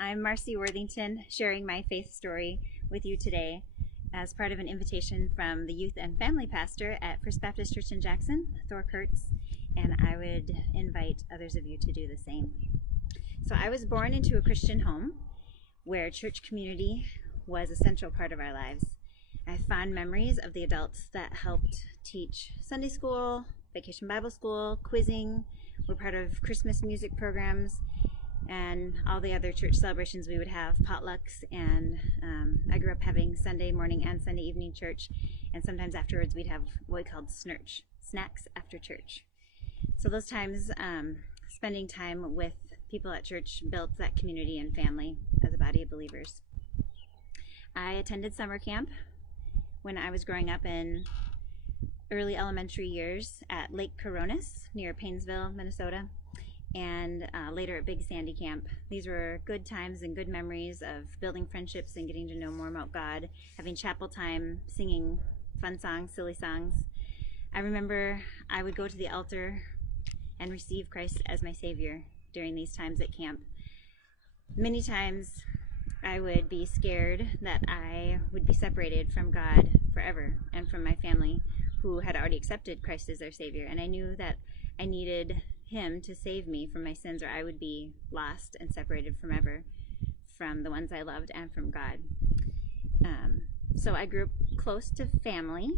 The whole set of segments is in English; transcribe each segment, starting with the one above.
I'm Marcy Worthington, sharing my faith story with you today as part of an invitation from the youth and family pastor at First Baptist Church in Jackson, Thor Kurtz, and I would invite others of you to do the same. So I was born into a Christian home where church community was a central part of our lives. I have fond memories of the adults that helped teach Sunday school, Vacation Bible School, quizzing, were part of Christmas music programs, and all the other church celebrations we would have, potlucks, and I grew up having Sunday morning and Sunday evening church, and sometimes afterwards we'd have what we called snurch, snacks after church. So those times, spending time with people at church built that community and family as a body of believers. I attended summer camp when I was growing up in early elementary years at Lake Coronis near Paynesville, Minnesota, and later at Big Sandy Camp. These were good times and good memories of building friendships and getting to know more about God, having chapel time, singing fun songs, silly songs. I remember I would go to the altar and receive Christ as my Savior during these times at camp. Many times I would be scared that I would be separated from God forever and from my family who had already accepted Christ as their Savior, and I knew that I needed Him to save me from my sins, or I would be lost and separated forever from the ones I loved and from God. So I grew up close to family,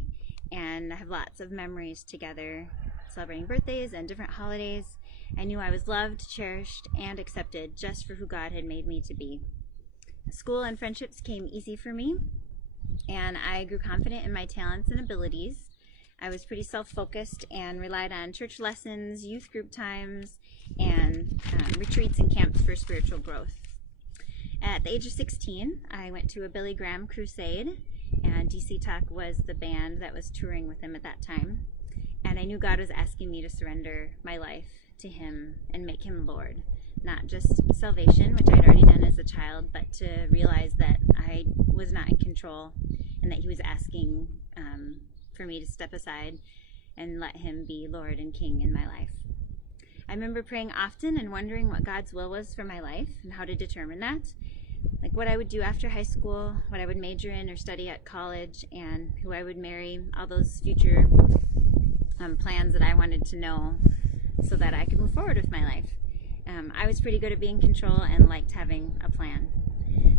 and I have lots of memories together, celebrating birthdays and different holidays. I knew I was loved, cherished, and accepted just for who God had made me to be. School and friendships came easy for me, and I grew confident in my talents and abilities. I was pretty self-focused and relied on church lessons, youth group times, and retreats and camps for spiritual growth. At the age of 16, I went to a Billy Graham crusade, and DC Talk was the band that was touring with him at that time. And I knew God was asking me to surrender my life to Him and make Him Lord. Not just salvation, which I'd already done as a child, but to realize that I was not in control and that He was asking for me to step aside and let Him be Lord and King in my life. I remember praying often and wondering what God's will was for my life and how to determine that. Like what I would do after high school, what I would major in or study at college, and who I would marry, all those future plans that I wanted to know so that I could move forward with my life. I was pretty good at being in control and liked having a plan.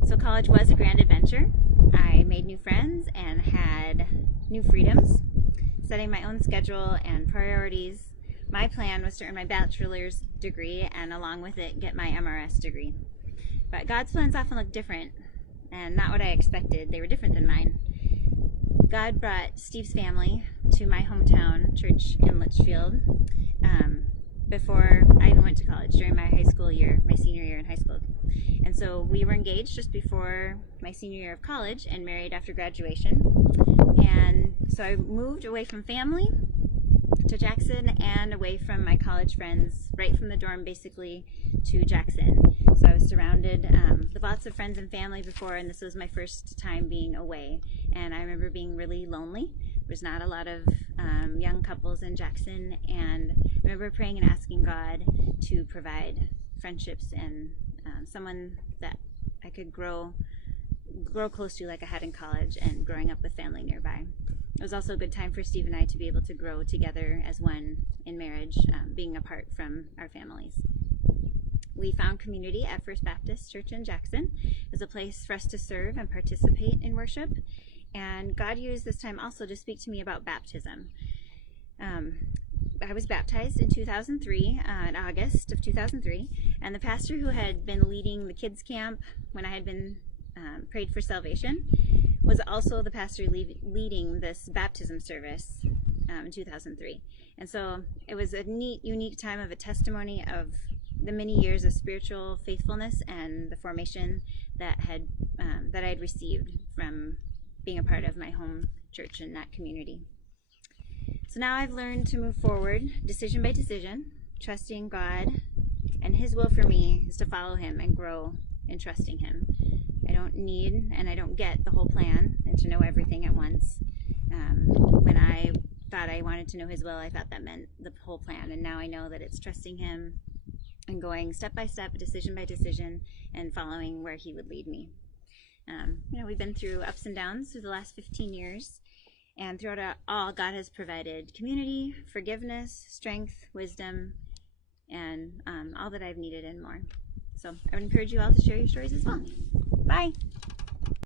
So college was a grand adventure. I made new friends and had new freedoms, setting my own schedule and priorities. My plan was to earn my bachelor's degree and along with it get my MRS degree. But God's plans often look different and not what I expected. They were different than mine. God brought Steve's family to my hometown church in Litchfield before I even went to college, during my high school year, my senior year in high school. And so we were engaged just before my senior year of college and married after graduation. And so I moved away from family to Jackson and away from my college friends, right from the dorm basically to Jackson. So I was surrounded with lots of friends and family before, and this was my first time being away. And I remember being really lonely. There's not a lot of young couples in Jackson, and I remember praying and asking God to provide friendships and someone that I could grow close to like I had in college and growing up with family nearby. It was also a good time for Steve and I to be able to grow together as one in marriage, being apart from our families. We found community at First Baptist Church in Jackson. It was a place for us to serve and participate in worship. And God used this time also to speak to me about baptism. I was baptized in 2003, in August of 2003, and the pastor who had been leading the kids camp when I had been prayed for salvation was also the pastor leading this baptism service in 2003. And so it was a neat, unique time of a testimony of the many years of spiritual faithfulness and the formation that I had received from being a part of my home church in that community. So now I've learned to move forward decision by decision, trusting God, and His will for me is to follow Him and grow in trusting Him. I don't need and I don't get the whole plan and to know everything at once. When I thought I wanted to know His will, I thought that meant the whole plan, and now I know that it's trusting Him and going step by step, decision by decision, and following where He would lead me. We've been through ups and downs through the last 15 years, and throughout it all, God has provided community, forgiveness, strength, wisdom, and all that I've needed and more. So I would encourage you all to share your stories as well. Bye!